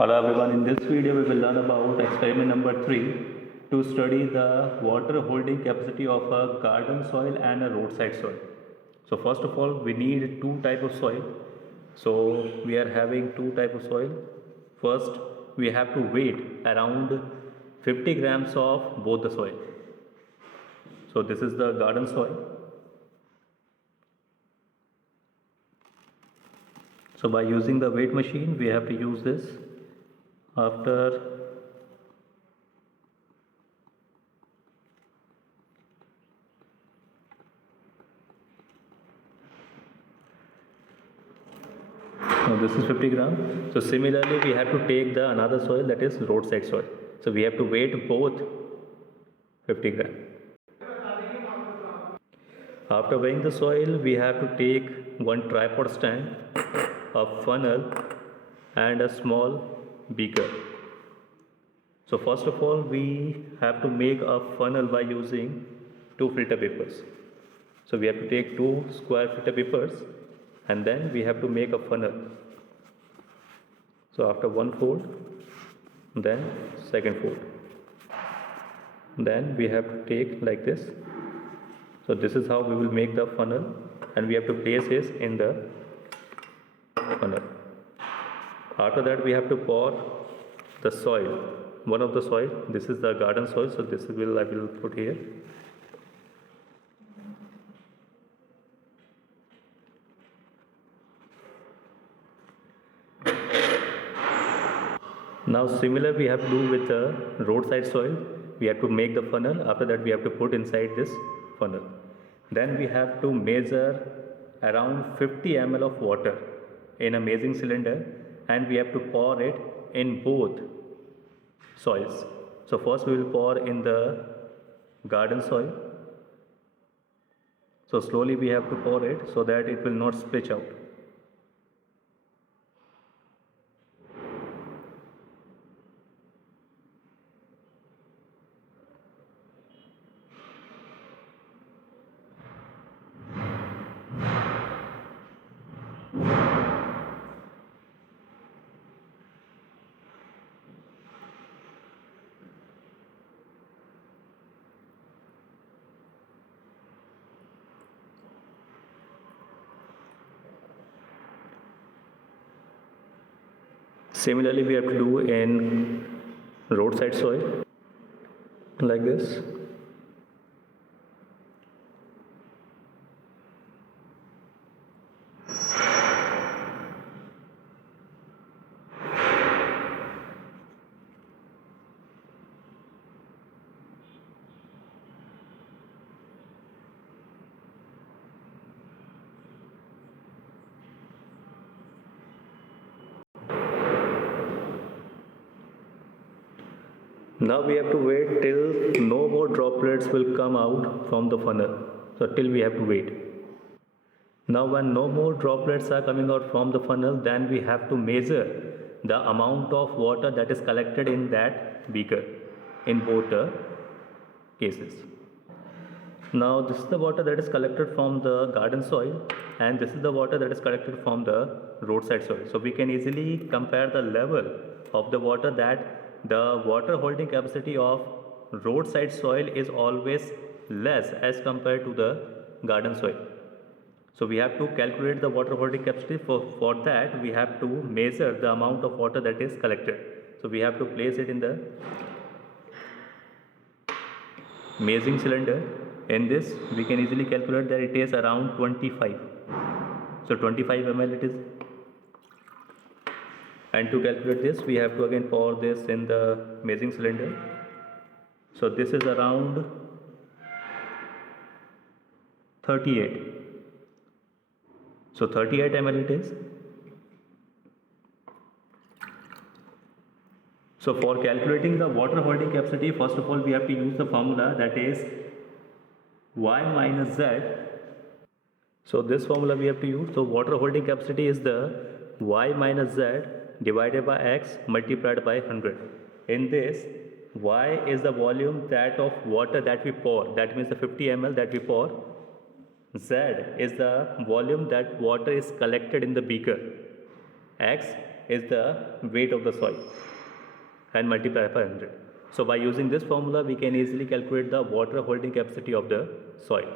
Hello everyone, in this video we will learn about experiment number 3 to study the water holding capacity of a garden soil and a roadside soil. So first of all we need two type of soil. So we are having two type of soil. First we have to weight around 50 grams of both the soil. So this is the garden soil. So by using the weight machine we have to use this. After now this is 50 gram. So similarly we have to take the another soil, that is roadside soil. So we have to weight both 50 gram. After weighing the soil we have to take one tripod stand, a funnel and a small beaker. So first of all we have to make a funnel by using two filter papers. So we have to take two square filter papers and then we have to make a funnel. So after one fold, then second fold, then we have to take like this. So this is how we will make the funnel, and we have to place this in the funnel. After that we have to pour the soil, one of the soil. This is the garden soil, so this will I will put here. Now similar we have to do with the roadside soil. We have to make the funnel. After that we have to put inside this funnel. Then we have to measure around 50 ml of water in a measuring cylinder, and we have to pour it in both soils. So first we will pour in the garden soil. So slowly we have to pour it so that it will not split out. Similarly we have to do in roadside soil like this. Now we have to wait till no more droplets will come out from the funnel. So till we have to wait. Now when no more droplets are coming out from the funnel, then we have to measure the amount of water that is collected in that beaker in both the cases. Now this is the water that is collected from the garden soil, and this is the water that is collected from the roadside soil. So we can easily compare the level of the water, that the water holding capacity of roadside soil is always less as compared to the garden soil. So we have to calculate the water holding capacity. For that we have to measure the amount of water that is collected. So we have to place it in the measuring cylinder. In this we can easily calculate that it is around 25. So 25 ml it is. And to calculate this we have to again pour this in the measuring cylinder. So this is around 38. So 38 ml it is. So for calculating the water holding capacity, first of all we have to use the formula, that is y minus z. So this formula we have to use. So water holding capacity is the y minus z divided by x multiplied by 100. In this, y is the volume that of water that we pour, that means the 50 ml that we pour. Z is the volume that water is collected in the beaker. X is the weight of the soil and multiply by 100. So by using this formula, we can easily calculate the water holding capacity of the soil.